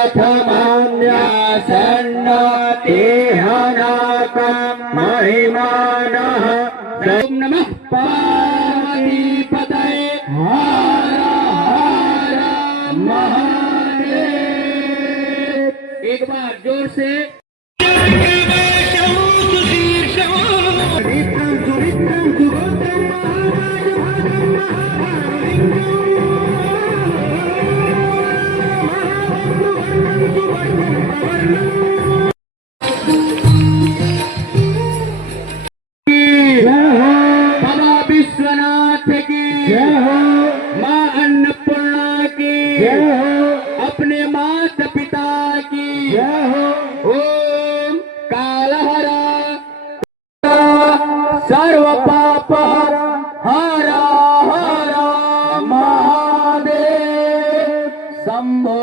नाथमान्या सन्नतेहनाकं महिमानः ओम नमः पार्वतीपतये हर हर महादेव। एक बार जोर से बाबा विश्वनाथ की जय हो, मां अन्नपूर्णा की जय हो, अपने माता पिता की जय हो। ओम कालहरा सर्व पाप हर हर महादेव शंभो।